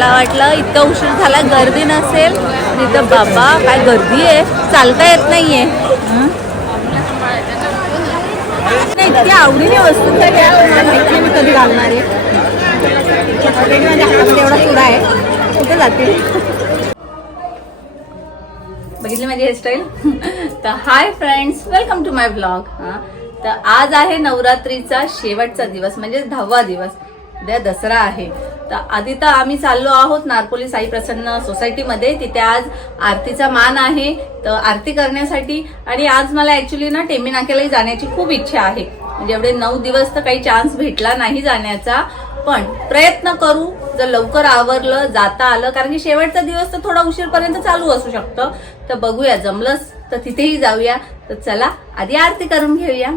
मला वाटलं इतका उशीर झाला गर्दी नसेल, तिथं बाबा काय गर्दी आहे, चालता येत नाहीये. इतकी आवडीने वस्तू मी कधी घालणार आहे. माझ्या हातामध्ये एवढा चुडा आहे, कुठे जाते. बघितली माझी हेअरस्टाईल. तर hi friends, welcome to my blog. तर आज आहे नवरात्रीचा शेवटचा दिवस, म्हणजे 10वा दिवस. उद्या दसरा आहे. तर आधी तर आम्ही चाललो आहोत नारपोली साई प्रसन्न सोसायटीमध्ये. तिथे आज आरतीचा मान आहे, तर आरती करण्यासाठी. आणि आज मला ऍक्च्युली ना टेंबी नाक्यालाही जाण्याची खूप इच्छा आहे. म्हणजे एवढे 9 दिवस तर काही चान्स भेटला नाही जाण्याचा, पण प्रयत्न करू. जर लवकर आवरलं, जाता आलं, कारण की शेवटचा दिवस तर थोडा उशीरपर्यंत चालू असू शकतं. तर बघूया, जमलंच तर तिथेही जाऊया. तर चला आधी आरती करून घेऊया.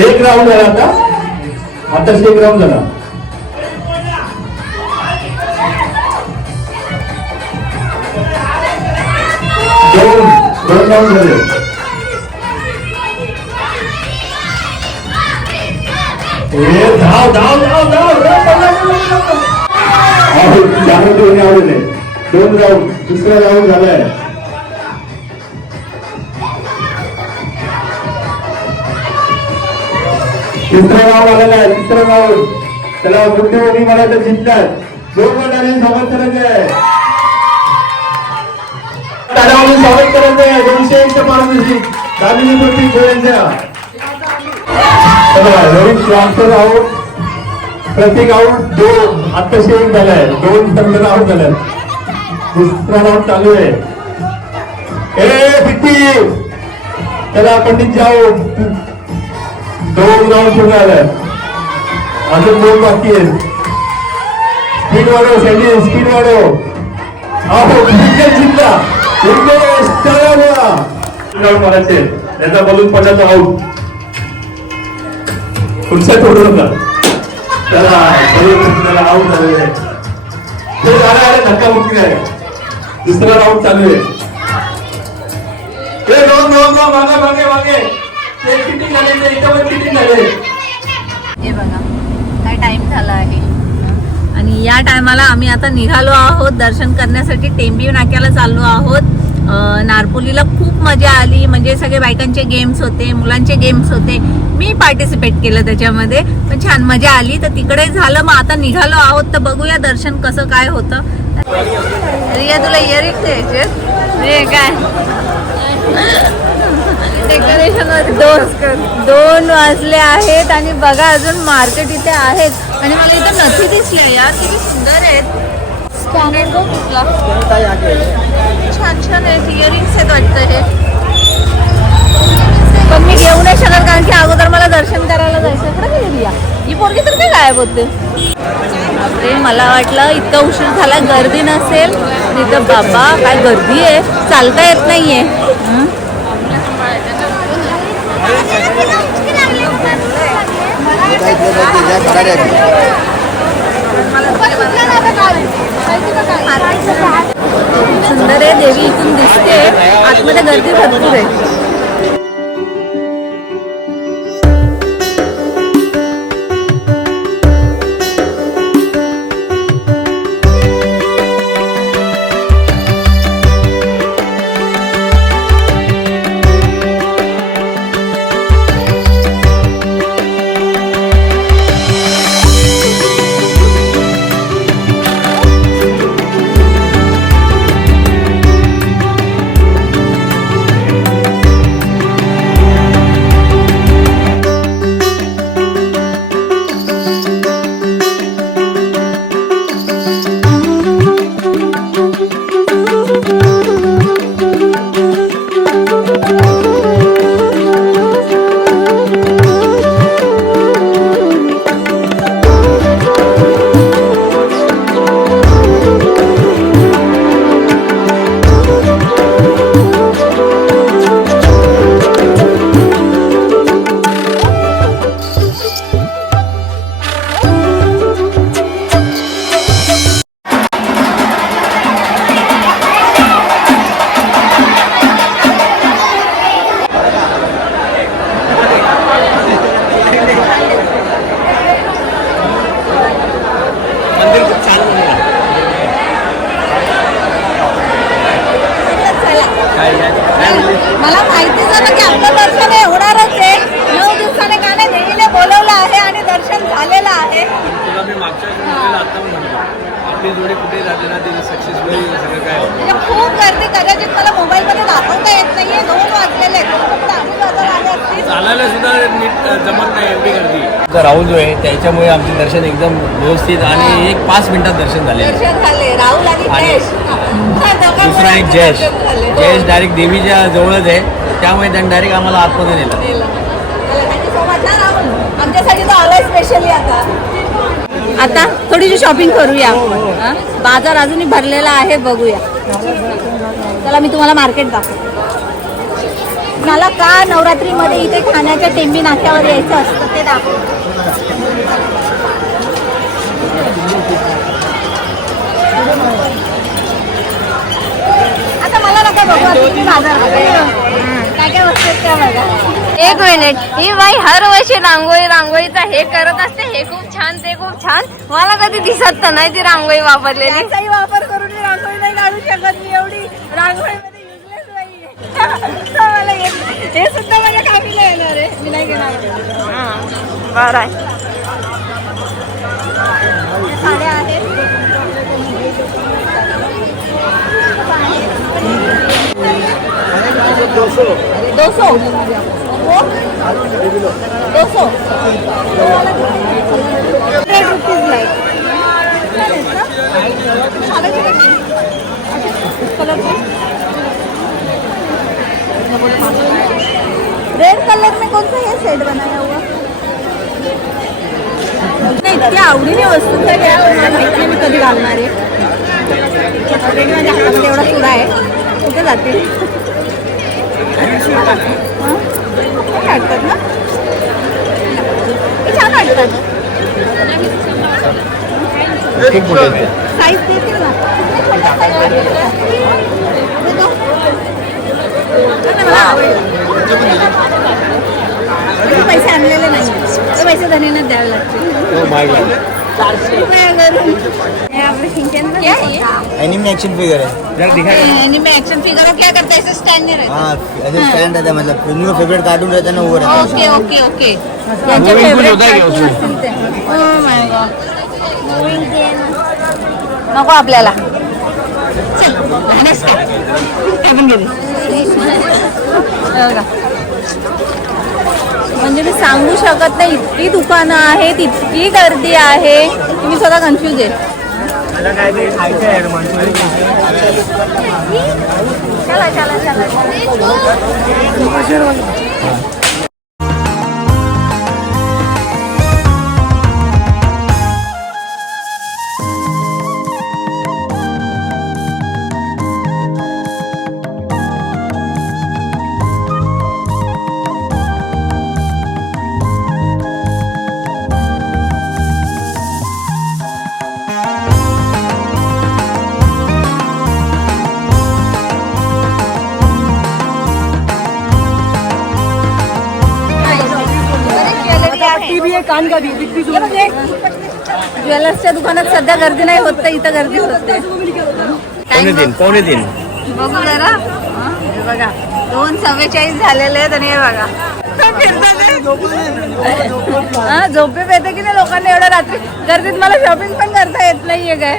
एक राऊंड झाला आता एक राऊंड झाला. दोन राऊंड झाले. धाव धाव धाव धाव दोन्ही आवडले. 2 राऊंड, दुसरा राऊंड झालाय. तिसरा गाव आलेला आहे. तिसरा गाव त्याला बुद्धिबळी मला तर जिंकतात. 2 गटाने स्वागत करायचं आहे. स्वागत करायचं आहे. 201 पारितोषिक दामिनी प्रतीक गोयांच्या. रोहित ट्रान्सफर आउट, प्रतीक आउट. 2 आत्ताशी 1 झालाय. 2 संघ आउट झाल्यात. दुसरा राऊंड चालू आहे. पिट्टी त्याला पंडित जाऊ. 2 राऊंड पूर्ण झालं. अजून 2 बाकी आहेत. स्पीड वाढव सैनी, स्पीड वाढव. अहो जिंकला. राऊंड मारायचे. त्याचा बलून पडला आऊट. पुढचा तोडू नका. त्याला आऊट झालेलं आहे. ते झालं धक्का मुक्ती आहे. दुसरा राऊंड चालू आहे. मागे मागे हे बघा काय टाइम झाला आहे. आणि या टायमाला आम्ही आता निघालो आहोत दर्शन करण्यासाठी. टेंबी नाक्याला चाललो आहोत. नारपोलीला खूप मजा आली. म्हणजे सगळे बायकांचे गेम्स होते, मुलांचे गेम्स होते. मी पार्टिसिपेट केलं त्याच्यामध्ये, पण छान मजा आली. तर तिकडे झालं. मग आता निघालो आहोत. तर बघूया दर्शन कसं काय होतं. रिया तुला इयरिंग द्यायचे काय? डेकोरेशन 2 वाजले आहेत आणि बघा अजून मार्केट इथे आहेत. आणि मला इथे नथी दिसल्या यार, किती सुंदर आहेत. स्कॅनर बघ कुठला, छान छान आहेत. इयरिंग्स आहेत वाटतं हे. पण मी घेऊ नाही शकत कारण की अगोदर मला दर्शन करायला जायचं. कुठे गेली रिया? ही पोरगी तर काय गायब होते. बापरे, मला वाटलं इतका उशीर झाला गर्दी नसेल. तिथं बाबा काय गर्दी आहे, चालता येत नाहीये. सुंदर आहे, देवी इथून दिसते. आतमध्ये गर्दी भरपूर आहे. मला माहिती झालं की आपलं दर्शन हे होणारच आहे. 9 दिवसाने का नाही देवीने बोलवलं आहे आणि दर्शन झालेलं आहे. तुला मी मागच्या वेळेला आता पण म्हणतो आपली जोडी कुठे जाते ना ती सक्सेसफुली सगळं काय होतं. म्हणजे खूप गर्दी, कदाचित मला मोबाईलमध्ये दाखवता येत नाहीये. 2 वाजलेले आहेत. फक्त आम्ही बाजार आले असतील. चालायला सुद्धा नीट जमत नाही एवढी गर्दी. राहुल जो आहे त्याच्यामुळे आमचे दर्शन एकदम व्यवस्थित आणि एक 5 मिनिटात दर्शन झाले. दर्शन झाले. राहुल आणि जयेश. दुसरा एक जयेश डायरेक्ट देवीच्या जवळच आहे, त्यामुळे त्यांनी डायरेक्ट आम्हाला आतमध्ये नेलं. आमच्यासाठी तो आलाय स्पेशली. आता थोडीशी शॉपिंग करूया. हा? बाजार अजूनही भरलेला आहे, बघूया. चला मी तुम्हाला मार्केट दाखवते. मला का नवरात्रीमध्ये इथे खाण्याच्या टेंबी नाक्यावर यायचं असतं ते दाखवते. आता मला नका बघू बाजार काय काय वस्तू आहेत त्या बघा. एक मिनिट, ही बाई हर वर्षी रांगोळीचा हे करत असते. हे खूप छान, ते खूप छान. मला कधी दिसत तर नाही ती रांगोळी वापरलेली. त्याचाही वापर करून मी रांगोळी नाही काढू शकत. मी एवढी रांगोळीमध्ये युजलेस नाहीये. मला हे सुद्धा माझ्या कामीला येणार आहे. मी नाही घेणार. बरं आहे. साड्या आहेत. 200 रेड कलर में कौन सा ये सेट बनाया हुआ? नाही, इतक्या आवडीने वस्तू माहिती मी कधी घालणार आहे. ऑलरेडी माझ्या हातामध्ये एवढा चुडा आहे. कुठे जाते वाटतात ना, छान वाटतात. साईज देतील ना, मला आवडलं. पैसे आणलेले नाही, ते पैसे धनीने द्यावे लागतील. 400 रुपये करून एनिमे एक्शन फिगर है। एनिमे एक्शन फिगर हो, क्या करता है? ऐसे स्टैंड नहीं रहता। हाँ ऐसे स्टैंड रहता है, मतलब फिल्म में फेवरेट कार्टून रहता है ना, वो रहता है। Okay okay okay. नको आपल्याला. म्हणजे मी सांगू शकत नाही, इतकी दुकानं आहेत, इतकी गर्दी आहे की मी स्वतः कन्फ्यूज आहे. चला चला चला. बुट्टी भी है कान का भी बिग बी ज्वेलर्सच्या दुकानात सध्या गर्दी नाही होत तर इथं गर्दी होते. पौने तीन बघू जरा हे बघा 2:44 झालेले आहेत आणि हे बघा हा झोपे पेते की नाही लोकांना एवढ्या रात्री गर्दीत. मला शॉपिंग पण करता येत नाहीये काय.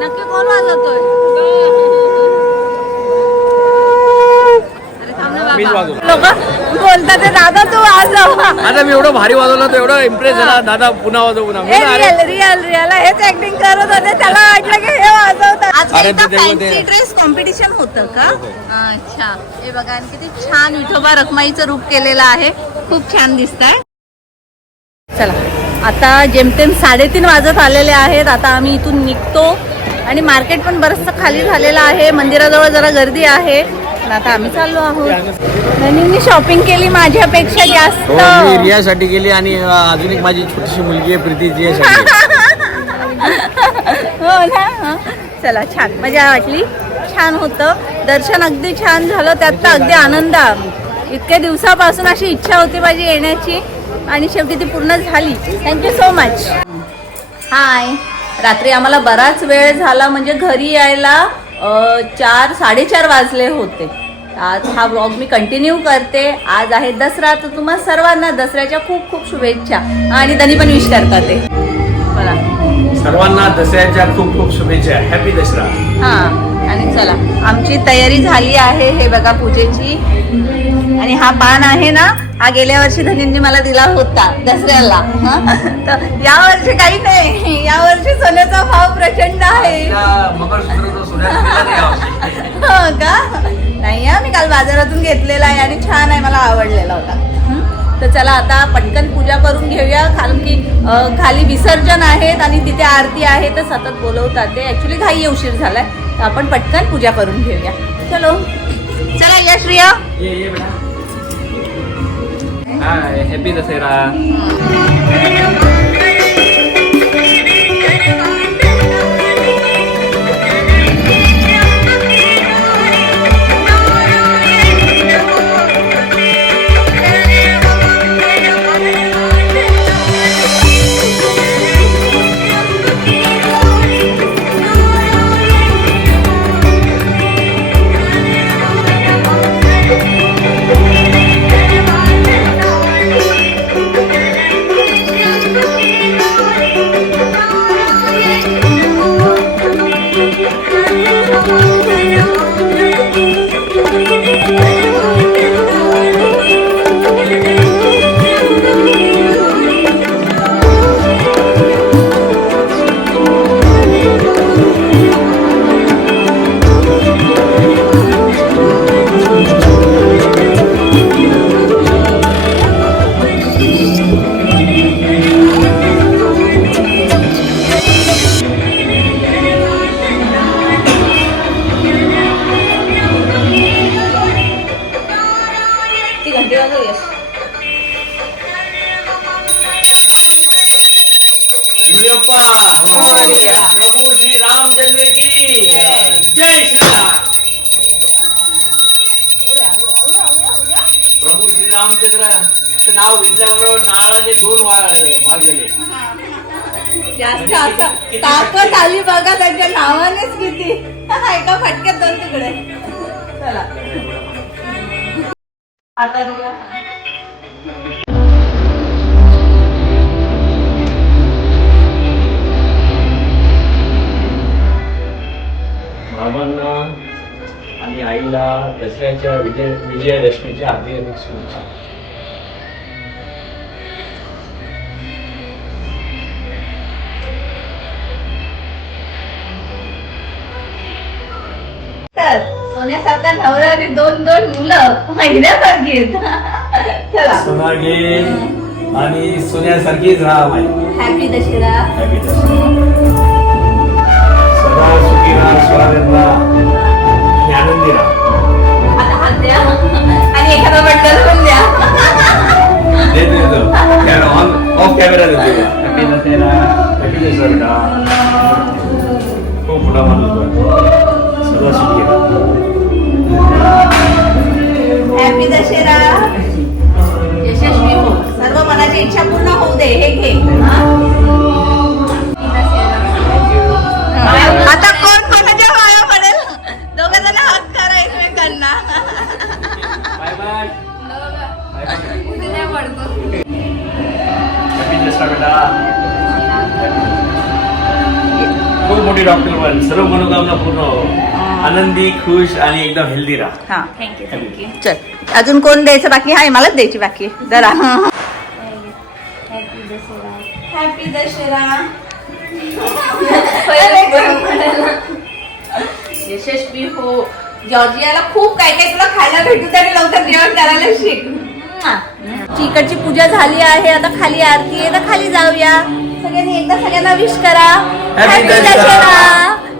नक्की कोण वाजवतोय? मीच वाजवतो. लोक बोलतात ते दादा तू वाजव. आता मी एवढं भारी वाजवलं तर एवढं इम्प्रेस झाला. दादा पुन्हा वाजव पुन्हा. मी अरे रिअल हेच ऍक्टिंग करत होते. त्याला वाटलं की हे वाजवतात. अरे ते तेव्हा ते- फॅन्सी ड्रेस कॉम्पिटिशन होतं का? अच्छा हे बघा आणि किती छान विठोबा रखमाईचं रूप केलेलं आहे. खूप छान दिसत आहे. चला आता जेमतेम 3:30 वाजत आलेले आहेत. आता आम्ही इथून निघतो आणि मार्केट पण बरंचसं खाली झालेलं आहे. मंदिराजवळ जरा गर्दी आहे. पण आता आम्ही चाललो आहोत. धनींनी शॉपिंग केली माझ्यापेक्षा जास्त. हो, मी रियासाठी गेली आणि अजून एक माझी छोटीशी मुलगी आहे प्रीती जी हो ना. हं. चला छान मजा वाटली. छान होतं दर्शन. अगदी छान झालं. त्यात तर अगदी आनंद. इतक्या दिवसापासून अशी इच्छा होती माझी येण्याची आणि शेवटी ती पूर्ण झाली. Thank you so much. हाय. रात्री आम्हाला बराच वेळ झाला म्हणजे घरी यायला 4-4:30 वाजले होते. आज हा ब्लॉग मी कंटिन्यू करते. आज आहे दसरा तर तुम्हा सर्वांना दसऱ्याच्या खूप खूप शुभेच्छा. आणि त्यांनी पण विश करतात ते मला. सर्वांना दसऱ्याच्या खूप खूप शुभेच्छा. हॅपी दसरा. हा आणि चला आमची तयारी झाली आहे. हे बघा पूजेची. आणि हा पान आहे ना हा गेल्या वर्षी धनींनी मला दिला होता दसऱ्याला. तर यावर्षी काही नाही. यावर्षी सोन्याचा भाव प्रचंड आहे. हो का? नाही मी काल बाजारातून घेतलेला आहे आणि छान आहे. मला आवडलेला होता. तर चला आता पटकन पूजा करून घेऊया. कारण की खाली विसर्जन आहेत आणि तिथे आरती आहे तर सतत बोलवतात ते. ऍक्च्युली घाई उशीर झालाय तर आपण पटकन पूजा करून घेऊया. चलो चला या श्रिया. ये बेटा. Hi happy Dussehra. प्रभू श्री रामचंद्र की जय श्री राम. प्रभू श्री रामचंद्र नाव घेतल्याबरोबर नारळाचे 2 भाग झाले. जास्त असं ताकद आली बघा त्यांच्या नावानेच किती. एका फटक्यात 2 तुकडे. चला आता बाबांना आणि आईला दसऱ्याच्या विजयादशमीच्या हार्दिक शुभेच्छा. तर सोन्यासारखा नवरा आणि 2 मुलं महिन्यासारखी आहेत. चला सोना घे आणि सोन्यासारखीच राहा बाई. हॅपी दसरा. हॅपी दसरा. सदा सुखी राहा, स्वागत राहा, आनंदी राहा. आता हात द्या. ऑफ कॅमेरा देते हॅपी दसरा हॅपी दसरा बेटा खूप मोठा माणूस सर्व सुखी हॅपी दशेरा, यशस्वी हो, सर्व मनाची इच्छा पूर्ण होऊ दे. हे घे. आता कोण कोणाच्या पाया पडेल? दोघं जण हक करा एकमेकांना. बाय बाय हॅपी दसरा बेटा खूप मोठी डॉक्टर बन सर्व मनोकामना पूर्ण हो आनंदी खुश आणि एकदम हेल्दी राहा. हा थँक्यू. चल अजून कोण द्यायचं बाकी आहे? मलाच द्यायची बाकी आहे. जरा हॅपी दशेरा. यशस्वी हो. जॉर्जियाला खूप काय काय तुला खायला भेटू तरी लवकर जेवण करायला शिक. चिकटची पूजा झाली आहे, आता खाली आरती आहे, तर खाली जाऊया. सगळ्यांनी एकदा सगळ्यांना विश करा. Happy happy Dussehra. दशेरा.